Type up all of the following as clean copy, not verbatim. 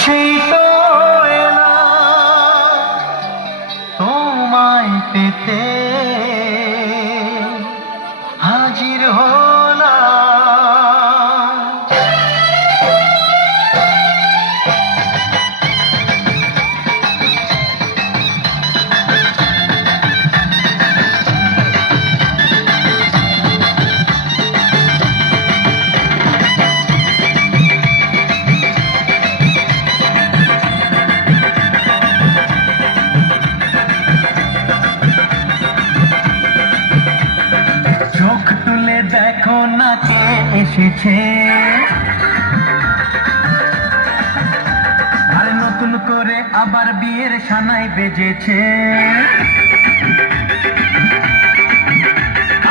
সেই তো এলাম তোমায় পেতে, হাজির হলাম। চোখ তুলে দেখো না কে এসেছে, আর নতুন করে আবার বিয়ের সানাই বেজেছে।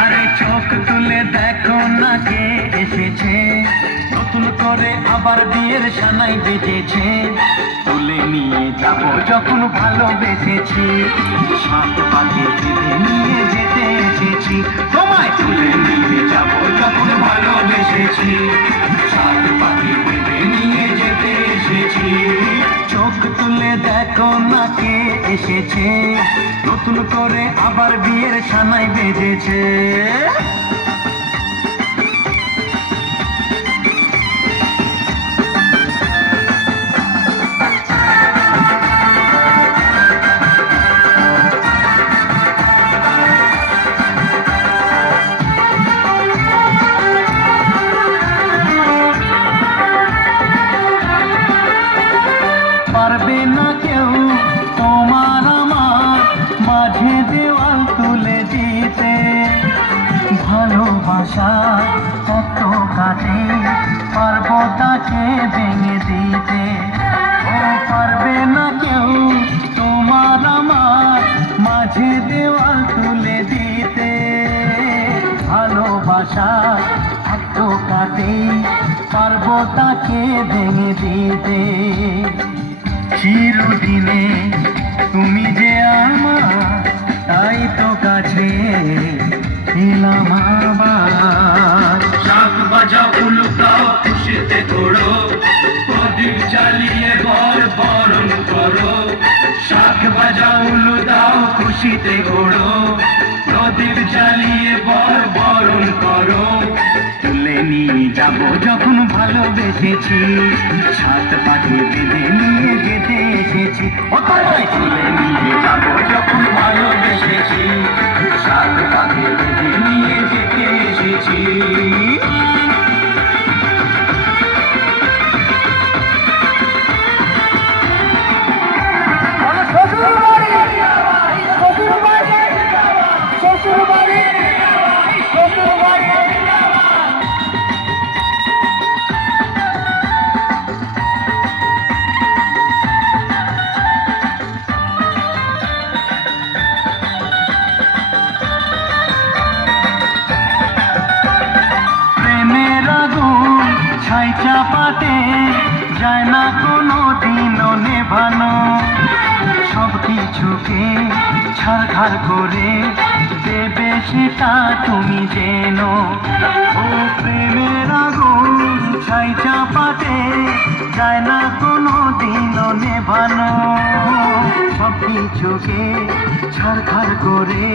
আরে চোখ তুলে দেখো না কে এসেছে, নতুন করে আবার বিয়ের সানাই বেজেছে। তুলে নিয়ে যাব যখন ভালোবেসেছি, সাত পাকে বেঁধে নিয়ে যেতে এসেছি। তোমায় তুলে নিয়ে যাব যখন ভালোবেসেছি, সাত পাকে বেঁধে নিয়ে যেতে এসেছি। চোখ তুলে দেখো না কে এসেছে, নতুন করে আবার বিয়ের সানাই বেজেছে। পারবে না কেউ তোমার আমার মাঝে দেওয়াল তুলে দিতে, ভালোবাসা কত কাটে পারবো তাকে ভেঙে দিতে। ও পারবে না কেউ তোমার আমার মাঝে দেওয়াল তুলে দিতে, ভালোবাসা এত কাটে পারবো তাকে ভেঙে দিতে। চিরদিনে তুমি যে আমার, তাই তো কাছে এলাম আবার। শাক বাজা উলুকাও খুশিতে ঘোড়ো, প্রদীপ জ্বালিয়ে বরণ করো। শাক বাজা উলু দাও খুশিতে ঘোড়ো, প্রদীপ জ্বালিয়ে বরণ করো। তুলে নিয়ে যাব যখন ভালোবেসেছি, সাত পাখি বেঁধে নিয়ে যেতে এসেছি। ও তোমায় তুলে নিয়ে যাব যখন ভালোবেসেছি, সাত পাখি বেঁধে নিয়ে যেতে এসেছি। ছাই চাপাতে যায় না কোনো দিনও নেভানো, সব কিছুকে ছাড়খাড় করে দেবে সেটা তুমি জেনো। ও প্রেমের আগুন ছাই চাপাতে যায় না কোনো দিনও নেভানো, সব কিছুকে ছাড়খাড় করে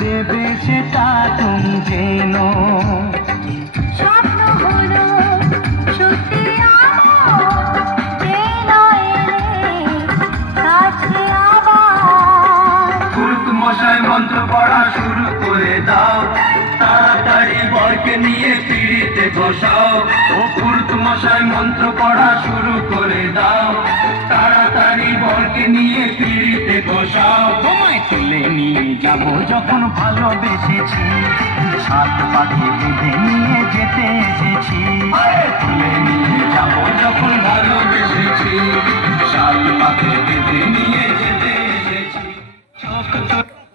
দেবে সেটা তুমি জেনো। মশাই মন্ত্র পড়া শুরু করে দাও, তাড়াতাড়ি বরকে নিয়ে পিড়িতে বসাও। ও কুর্ত মশাই মন্ত্র পড়া শুরু করে দাও, তাড়াতাড়ি বরকে নিয়ে পিড়িতে বসাও। তোমায় তুলে নিয়ে যাব যখন ভালোবেসেছি, সাত পাখি বেঁধে নিয়ে যেতে এসেছি।